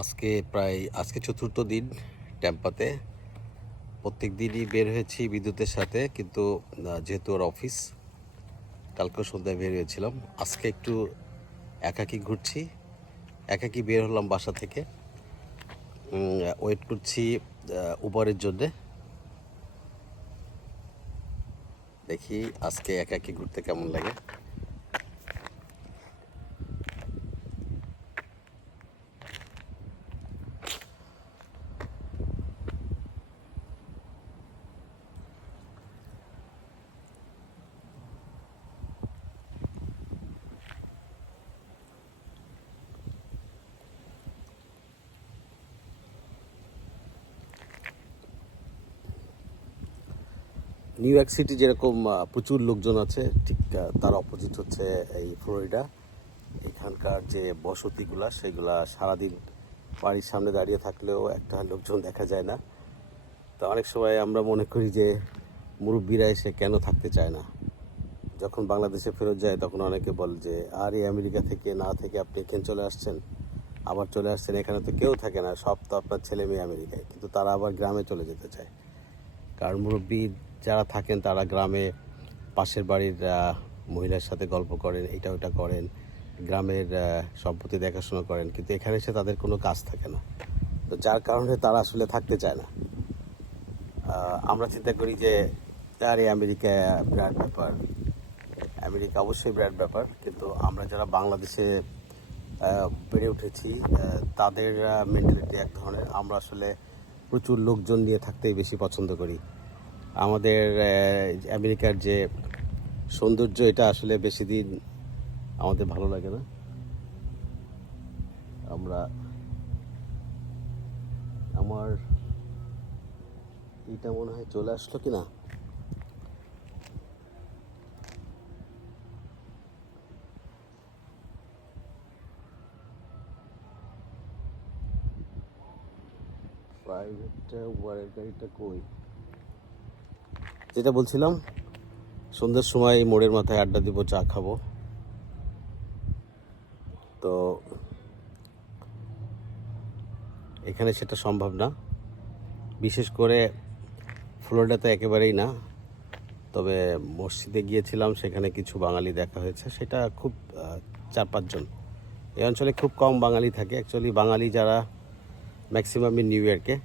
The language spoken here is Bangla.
আজকে চতুর্থ দিন ট্যাম্পাতে। প্রত্যেক দিনই বের হয়েছি বিদ্যুতের সাথে, কিন্তু যেহেতু ওর অফিস, কালকে সন্ধ্যায় বের হয়েছিলাম। আজকে একটু একাকী ঘুরছি, একাকী বের হলাম বাসা থেকে। ওয়েট করছি উবারের জন্যে। দেখি আজকে একাকী ঘুরতে কেমন লাগে। নিউ ইয়র্ক সিটি যেরকম প্রচুর লোকজন আছে, ঠিক তার অপোজিট হচ্ছে এই ফ্লোরিডা। এখানকার যে বসতিগুলা সেগুলা সারাদিন বাড়ির সামনে দাঁড়িয়ে থাকলেও একটা লোকজন দেখা যায় না। তো অনেক সময় আমরা মনে করি যে মুরব্বীরা এসে কেন থাকতে চায় না। যখন বাংলাদেশে ফেরত যায় তখন অনেকে বলে যে আর এই আমেরিকা থেকে না থেকে আপনি এখানে চলে আসছেন, আবার চলে আসছেন, এখানে তো কেউ থাকে না, সব তো আপনার ছেলে মেয়ে আমেরিকায়। কিন্তু তারা আবার গ্রামে চলে যেতে চায়, কারণ মুরব্বী যারা থাকেন তারা গ্রামে পাশের বাড়ির মহিলার সাথে গল্প করেন, এটা ওটা করেন, গ্রামের সম্পত্তি দেখাশোনা করেন, কিন্তু এখানে এসে তাদের কোনো কাজ থাকে না। তো যার কারণে তারা আসলে থাকতে চায় না। আমরা চিন্তা করি যে আরে আমেরিকা বিরাট ব্যাপার, আমেরিকা অবশ্যই বিরাট ব্যাপার, কিন্তু আমরা যারা বাংলাদেশে বেড়ে উঠেছি তাদের মেন্টালিটি এক ধরনের। আমরা আসলে প্রচুর লোকজন নিয়ে থাকতেই বেশি পছন্দ করি। আমাদের আমেরিকার যে সৌন্দর্য, এটা আসলে বেশি দিন আমাদের ভালো লাগে না। আমার এটা মনে হয় চলে আসলো কি না। প্রাইভেট ওয়ারের গাড়িটা কই? যেটা বলছিলাম, সন্ধ্যার সময় মোড়ের মাথায় আড্ডা দিব, চা খাবো। তো এখানে সেটা সম্ভব না, বিশেষ করে ফ্লোরিডাতে একেবারেই না। তবে মসজিদে গিয়েছিলাম, সেখানে কিছু বাঙালি দেখা হয়েছে, সেটা খুব 4-5 জন। এই অঞ্চলে খুব কম বাঙালি থাকে। অ্যাকচুয়ালি বাঙালি যারা ম্যাক্সিমামই নিউ ইয়র্কে।